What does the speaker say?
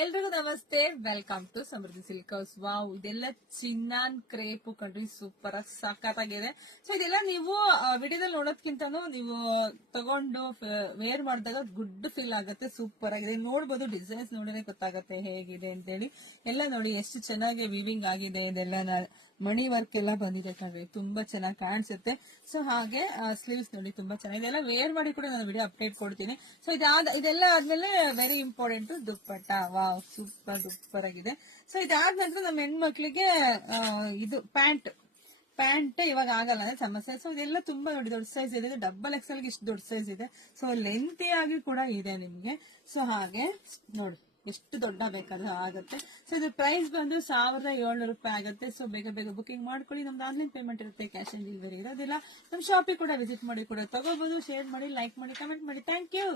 ಎಲ್ರಿಗೂ ನಮಸ್ತೆ, welcome to Samruddhi silk house. Wow, ಇದೆಲ್ಲ ಚಿನ್ನಾನ್ ಕ್ರೇಪ್ ಕಣ್ರಿ, ಸೂಪರ್ ಆಗಿ ಸಖತ್ತಾಗಿದೆ. ಸೊ ಇದೆಲ್ಲ ನೀವು ವಿಡಿಯೋದಲ್ಲಿ ನೋಡೋದ್ಕಿಂತನೂ ನೀವು ತಗೊಂಡು ವೇರ್ ಮಾಡಿದಾಗ ಗುಡ್ ಫೀಲ್ ಆಗುತ್ತೆ. ಸೂಪರ್ ಆಗಿದೆ, ನೋಡ್ಬೋದು. ಡಿಸೈನ್ಸ್ ನೋಡಿದ್ರೆ ಗೊತ್ತಾಗುತ್ತೆ ಹೇಗಿದೆ ಅಂತೇಳಿ. ಎಲ್ಲ ನೋಡಿ ಎಷ್ಟು ಚೆನ್ನಾಗಿ ವಿವಿಂಗ್ ಆಗಿದೆ. ಇದೆಲ್ಲ ಮಣಿ ವರ್ಕ್ ಎಲ್ಲ ಬಂದಿದೆ ಕಣ್ರಿ, ತುಂಬಾ ಚೆನ್ನಾಗಿ ಕಾಣಿಸುತ್ತೆ. ಸೊ ಹಾಗೆ ಸ್ಲೀವ್ಸ್ ನೋಡಿ ತುಂಬಾ ಚೆನ್ನಾಗಿದೆ. ಇದೆಲ್ಲ ವೇರ್ ಮಾಡಿ ಕೂಡ ನಾನು ವಿಡಿಯೋ ಅಪ್ಡೇಟ್ ಕೊಡ್ತೀನಿ. ಸೊ ಇದೆಲ್ಲ ಆದ್ಮೇಲೆ ವೆರಿ ಇಂಪಾರ್ಟೆಂಟ್ ದುಪ್ಪಟ್ಟ. ವಾವ್, ಸೂಪರ್ ಆಗಿದೆ. ಸೊ ಇದಾದ ನಂತರ ನಮ್ಮ ಹೆಣ್ಮಕ್ಳಿಗೆ ಇದು ಪ್ಯಾಂಟ್ ಇವಾಗ ಆಗಲ್ಲ ಅಂದ್ರೆ ಸಮಸ್ಯೆ. ಸೊ ಇದೆಲ್ಲ ತುಂಬಾ ನೋಡಿ ದೊಡ್ಡ ಸೈಜ್ ಇದೆ, ಡಬಲ್ ಎಕ್ಸೆಲ್ ಗೆ ಇಷ್ಟು ದೊಡ್ಡ ಸೈಜ್ ಇದೆ. ಸೊ ಲೆಂತಿ ಆಗಿ ಕೂಡ ಇದೆ ನಿಮ್ಗೆ. ಸೊ ಹಾಗೆ ನೋಡಿ ಎಷ್ಟು ದೊಡ್ಡ ಬೇಕಾದ್ರೂ ಆಗುತ್ತೆ. ಸೊ ಇದು ಪ್ರೈಸ್ ಬಂದು 1700 ರೂಪಾಯಿ ಆಗುತ್ತೆ. ಸೊ ಬೇಗ ಬುಕಿಂಗ್ ಮಾಡ್ಕೊಳ್ಳಿ. ನಮ್ದು ಆನ್ಲೈನ್ ಪೇಮೆಂಟ್ ಇರುತ್ತೆ, ಕ್ಯಾಶ್ ಆನ್ ಡೆಲಿವರಿ ಇರೋದಿಲ್ಲ. ನಮ್ ಶಾಪಿಗೆ ಕೂಡ ವಿಸಿಟ್ ಮಾಡಿ ಕೂಡ ತಗೋಬಹುದು. ಶೇರ್ ಮಾಡಿ, ಲೈಕ್ ಮಾಡಿ, ಕಮೆಂಟ್ ಮಾಡಿ. Thank you.